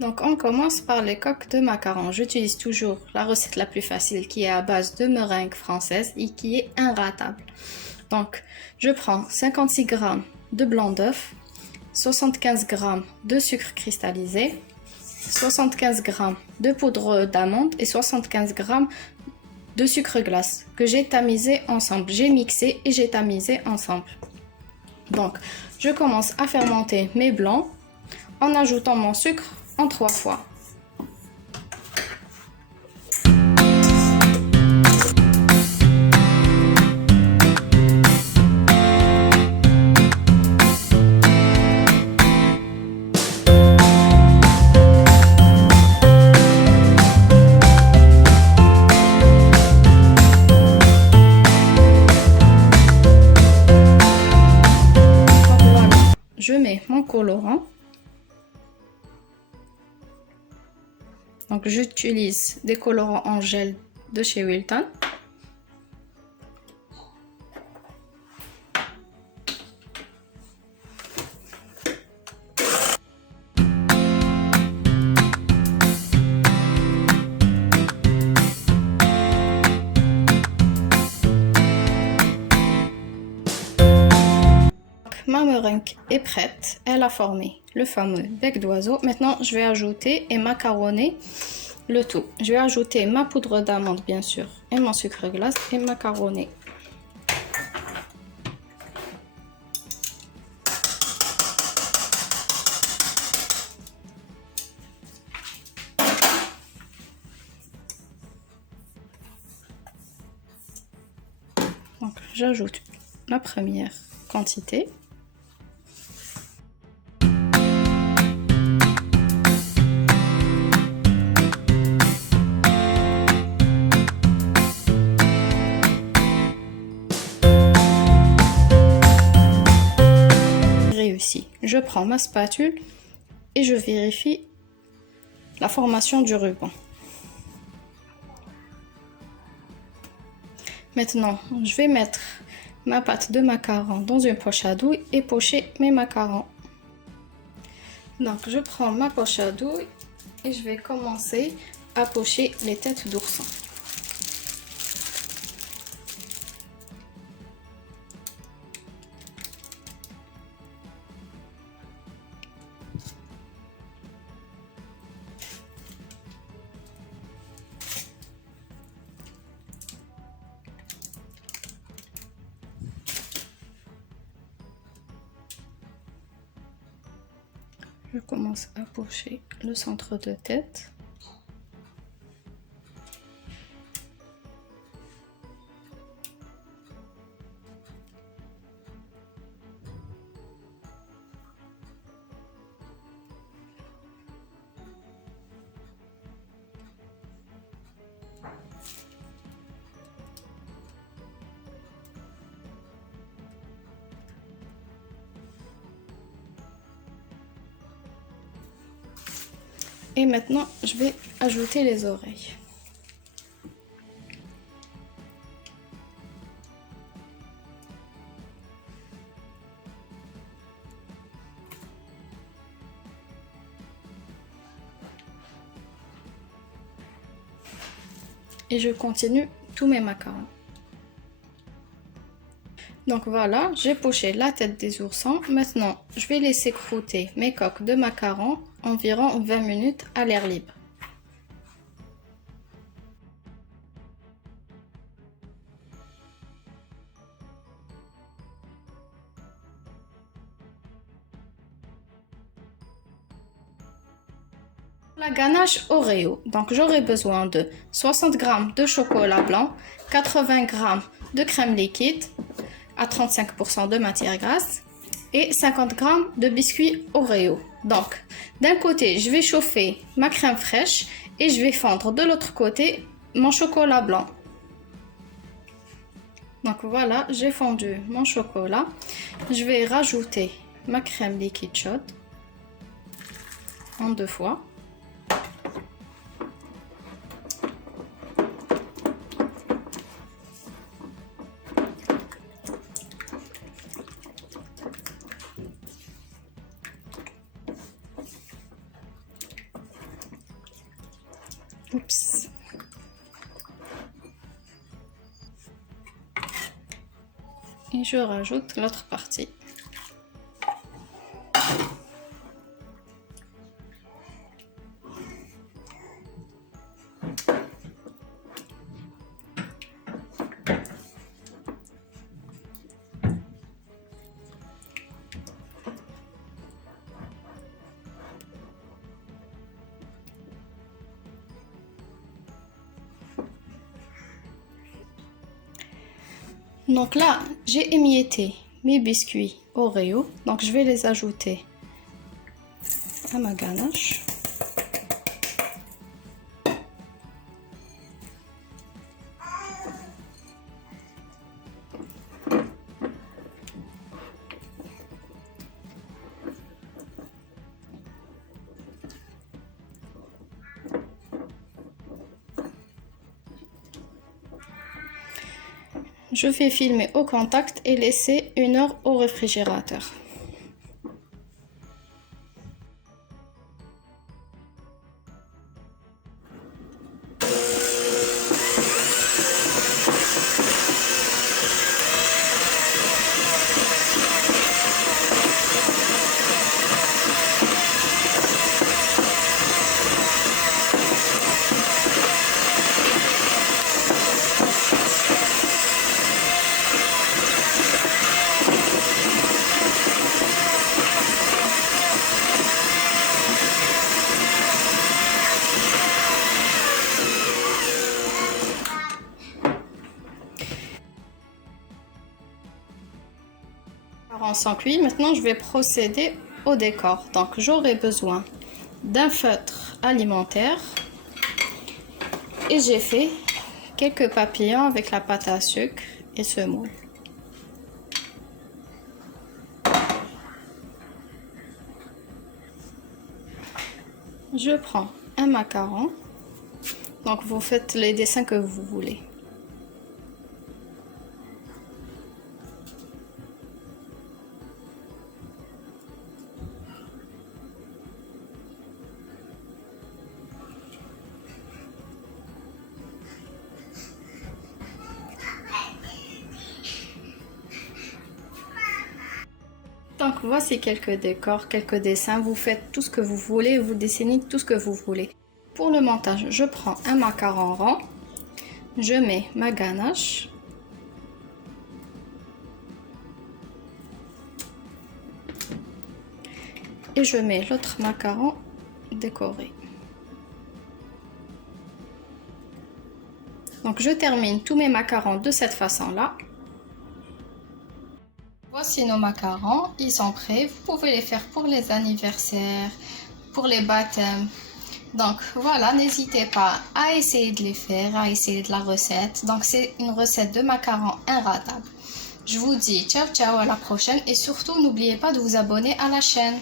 Donc on commence par les coques de macarons. J'utilise toujours la recette la plus facile qui est à base de meringue française et qui est inratable. Donc je prends 56 g de blanc d'œuf, 75 g de sucre cristallisé, 75 g de poudre d'amande et 75 g de sucre glace que j'ai tamisé ensemble. J'ai mixé et j'ai tamisé ensemble. Donc je commence à fermenter mes blancs en ajoutant mon sucre en 3 fois. Je mets mon colorant. Donc j'utilise des colorants en gel de chez Wilton. Ma meringue est prête, elle a formé le fameux bec d'oiseau. Maintenant, je vais ajouter et macaronner le tout. Je vais ajouter ma poudre d'amande, bien sûr, et mon sucre glace et macaronner. Donc, j'ajoute ma première quantité. Je prends ma spatule et je vérifie la formation du ruban. Maintenant, je vais mettre ma pâte de macarons dans une poche à douille et pocher mes macarons. Donc, je prends ma poche à douille et je vais commencer à pocher les têtes d'ourson. Je commence à pocher le centre de tête. Et maintenant, je vais ajouter les oreilles. Et je continue tous mes macarons. Donc voilà, j'ai poché la tête des oursons. Maintenant, je vais laisser croûter mes coques de macarons environ 20 minutes à l'air libre. La ganache Oreo, donc j'aurai besoin de 60 g de chocolat blanc, 80 g de crème liquide à 35% de matière grasse et 50 g de biscuits Oreo. Donc d'un côté je vais chauffer ma crème fraîche et je vais fondre de l'autre côté mon chocolat blanc. Donc voilà, j'ai fondu mon chocolat. Je vais rajouter ma crème liquide chaude en 2 fois. Et je rajoute l'autre partie. Donc là, j'ai émietté mes biscuits Oreo. Donc je vais les ajouter à ma ganache. Je vais filmer au contact et laisser 1 heure au réfrigérateur. En sont cuits, maintenant je vais procéder au décor. Donc j'aurai besoin d'un feutre alimentaire et j'ai fait quelques papillons avec la pâte à sucre et semoule. Je prends un macaron, donc vous faites les dessins que vous voulez. Donc voici quelques décors, quelques dessins. Vous faites tout ce que vous voulez, vous dessinez tout ce que vous voulez. Pour le montage, je prends un macaron rond, je mets ma ganache, et je mets l'autre macaron décoré. Donc je termine tous mes macarons de cette façon-là. Voici nos macarons, ils sont prêts. Vous pouvez les faire pour les anniversaires, pour les baptêmes. Donc voilà, n'hésitez pas à essayer de les faire, à essayer de la recette. Donc c'est une recette de macarons inratable. Je vous dis ciao ciao, à la prochaine et surtout n'oubliez pas de vous abonner à la chaîne.